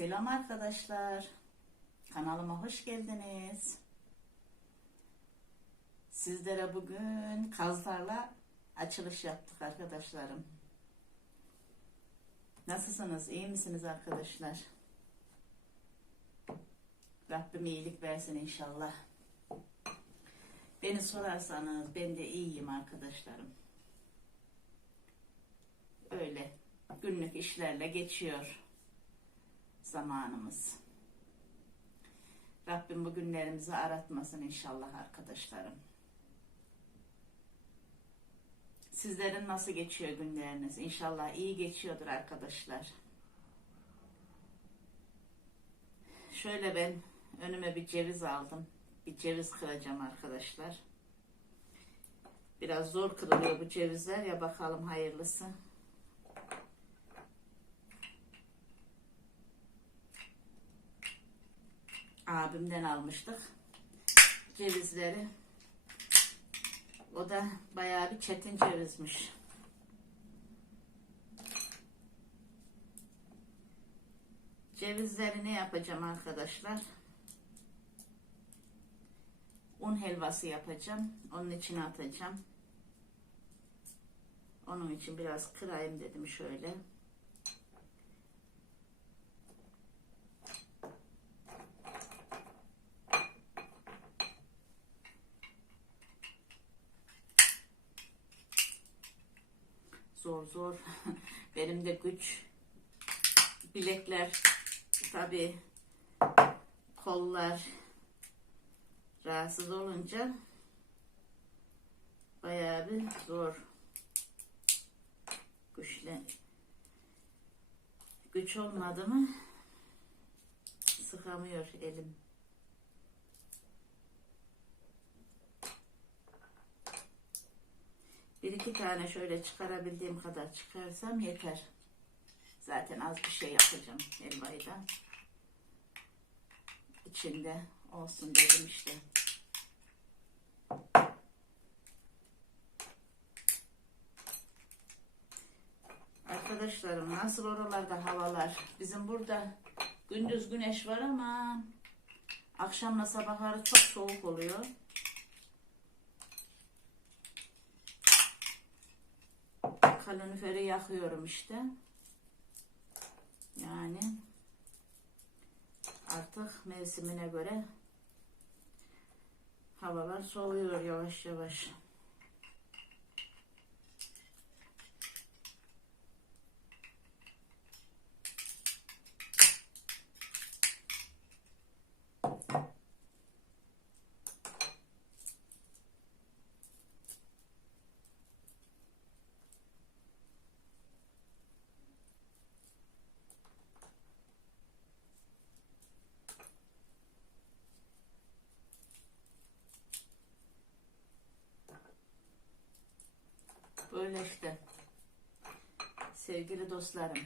Selam arkadaşlar. Kanalıma hoş geldiniz. Sizlere bugün kazlarla açılış yaptık arkadaşlarım. Nasılsınız? İyi misiniz arkadaşlar? Rabbim iyilik versin inşallah. Beni sorarsanız ben de iyiyim arkadaşlarım. Öyle günlük işlerle geçiyor zamanımız. Rabbim bu günlerimizi aratmasın inşallah arkadaşlarım. Sizlerin nasıl geçiyor günleriniz? İnşallah iyi geçiyordur arkadaşlar. Şöyle ben önüme bir ceviz aldım. Bir ceviz kıracağım arkadaşlar. Biraz zor kırılıyor bu cevizler ya bakalım hayırlısı. Abimden almıştık cevizleri. O da bayağı bir çetin cevizmiş. Cevizleri ne yapacağım arkadaşlar? Un helvası yapacağım. Onun içine atacağım. Onun için biraz kırayım dedim şöyle. Zor zor. Benim de güç. Bilekler tabi kollar. Rahatsız olunca bayağı bir zor. Güçle. Güç olmadı mı sıkamıyor elim. Bir iki tane şöyle çıkarabildiğim kadar çıkarsam yeter. Zaten az bir şey yapacağım helvayı da. İçinde olsun dedim işte. Arkadaşlarım nasıl oralarda havalar? Bizim burada gündüz güneş var ama akşamla sabahları çok soğuk oluyor. Kaloriferi yakıyorum işte. Yani artık mevsimine göre havalar soğuyor yavaş yavaş. İşte. Sevgili dostlarım.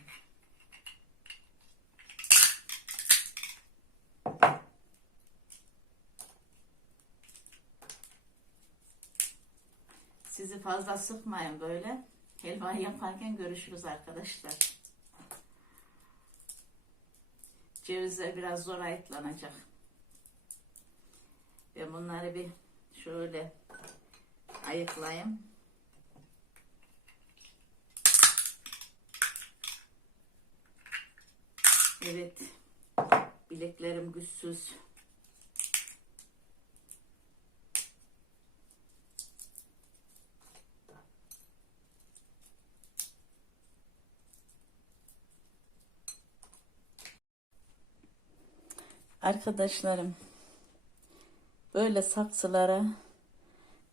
Sizi fazla sıkmayın böyle. Helvayı yaparken görüşürüz arkadaşlar. Cevizler biraz zor ayıtlanacak. Ben bunları bir şöyle ayıklayayım. Evet. Bileklerim güçsüz. Arkadaşlarım böyle saksılara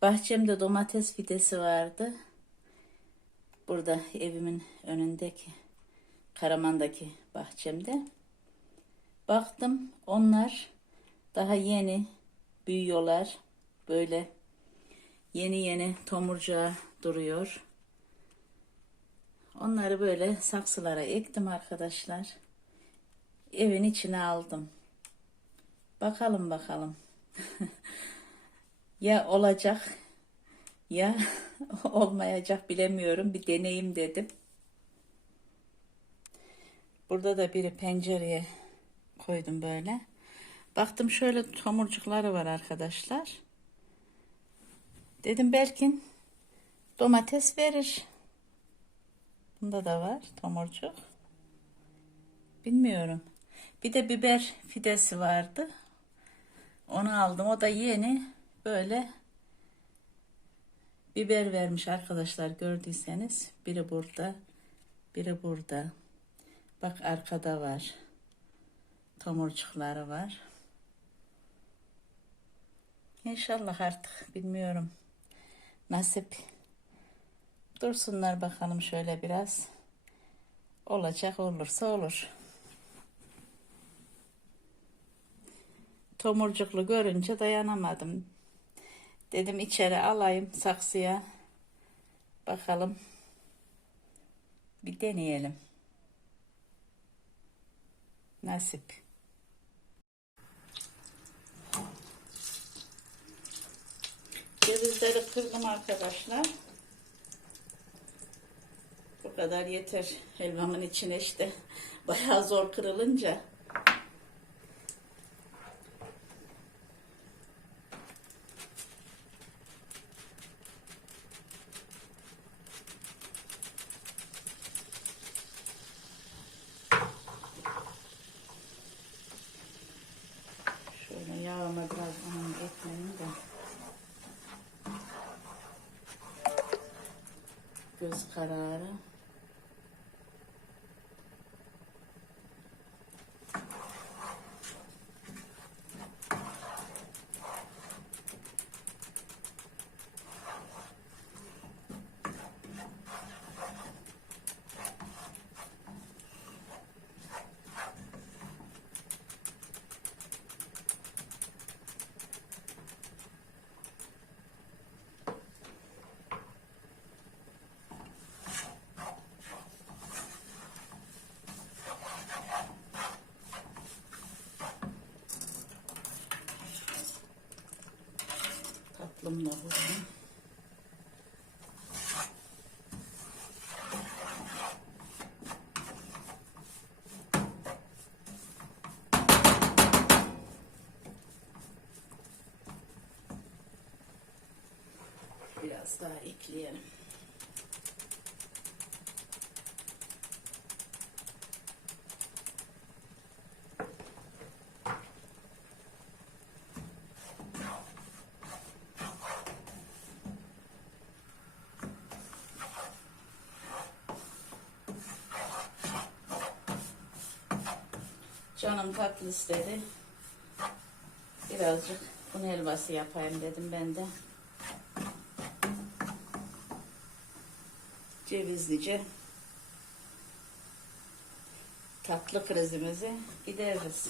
bahçemde domates fidesi vardı. Burada evimin önündeki Karaman'daki bahçemde. Baktım onlar daha yeni büyüyorlar. Böyle yeni yeni tomurcuğa duruyor. Onları böyle saksılara ektim arkadaşlar. Evin içine aldım. Bakalım bakalım. ya olacak ya olmayacak bilemiyorum. Bir deneyim dedim. Burada da biri pencereye koydum böyle. Baktım şöyle tomurcukları var arkadaşlar. Dedim belki domates verir. Bunda da var tomurcuk. Bilmiyorum. Bir de biber fidesi vardı. Onu aldım. O da yeni böyle biber vermiş arkadaşlar gördüyseniz. Biri burada, biri burada. Bak arkada var. Tomurcukları var. İnşallah artık bilmiyorum. Nasip. Dursunlar bakalım şöyle biraz. Olacak olursa olur. Tomurcuklu görünce dayanamadım. Dedim içeri alayım saksıya. Bakalım. Bir deneyelim. Nasip. Cevizleri kırdım arkadaşlar. Bu kadar yeter. Helvamın içine işte bayağı zor kırılınca. Obrigada. Da burada. Biraz daha ekleyelim. Tatlı istedi. Birazcık un helvası yapayım dedim ben de. Cevizlice tatlı krizimizi gideririz.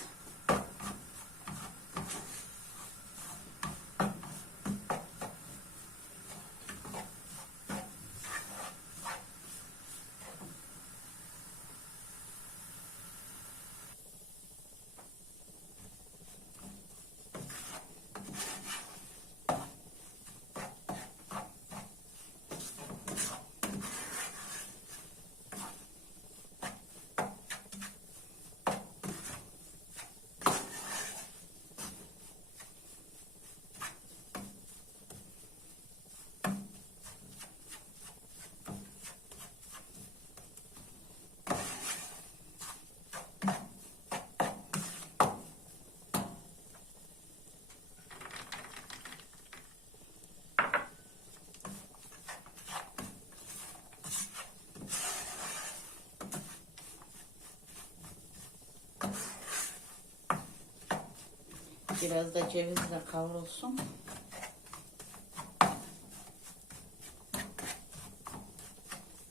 Biraz da cevizle kavrulsun.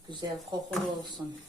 Güzel kokulu olsun.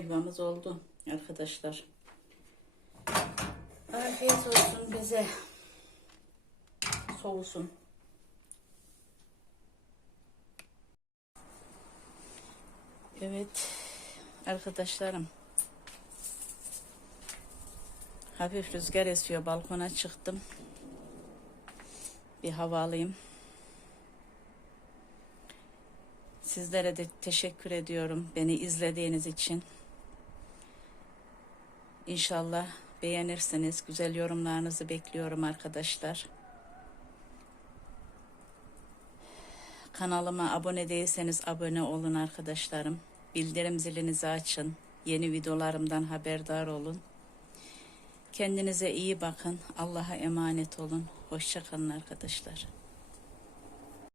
Helvamız oldu arkadaşlar. Afiyet olsun bize. Soğusun. Evet arkadaşlarım. Hafif rüzgar esiyor. Balkona çıktım. Bir hava alayım. Sizlere de teşekkür ediyorum beni izlediğiniz için. İnşallah beğenirsiniz. Güzel yorumlarınızı bekliyorum arkadaşlar. Kanalıma abone değilseniz abone olun arkadaşlarım. Bildirim zilinizi açın. Yeni videolarımdan haberdar olun. Kendinize iyi bakın. Allah'a emanet olun. Hoşçakalın arkadaşlar.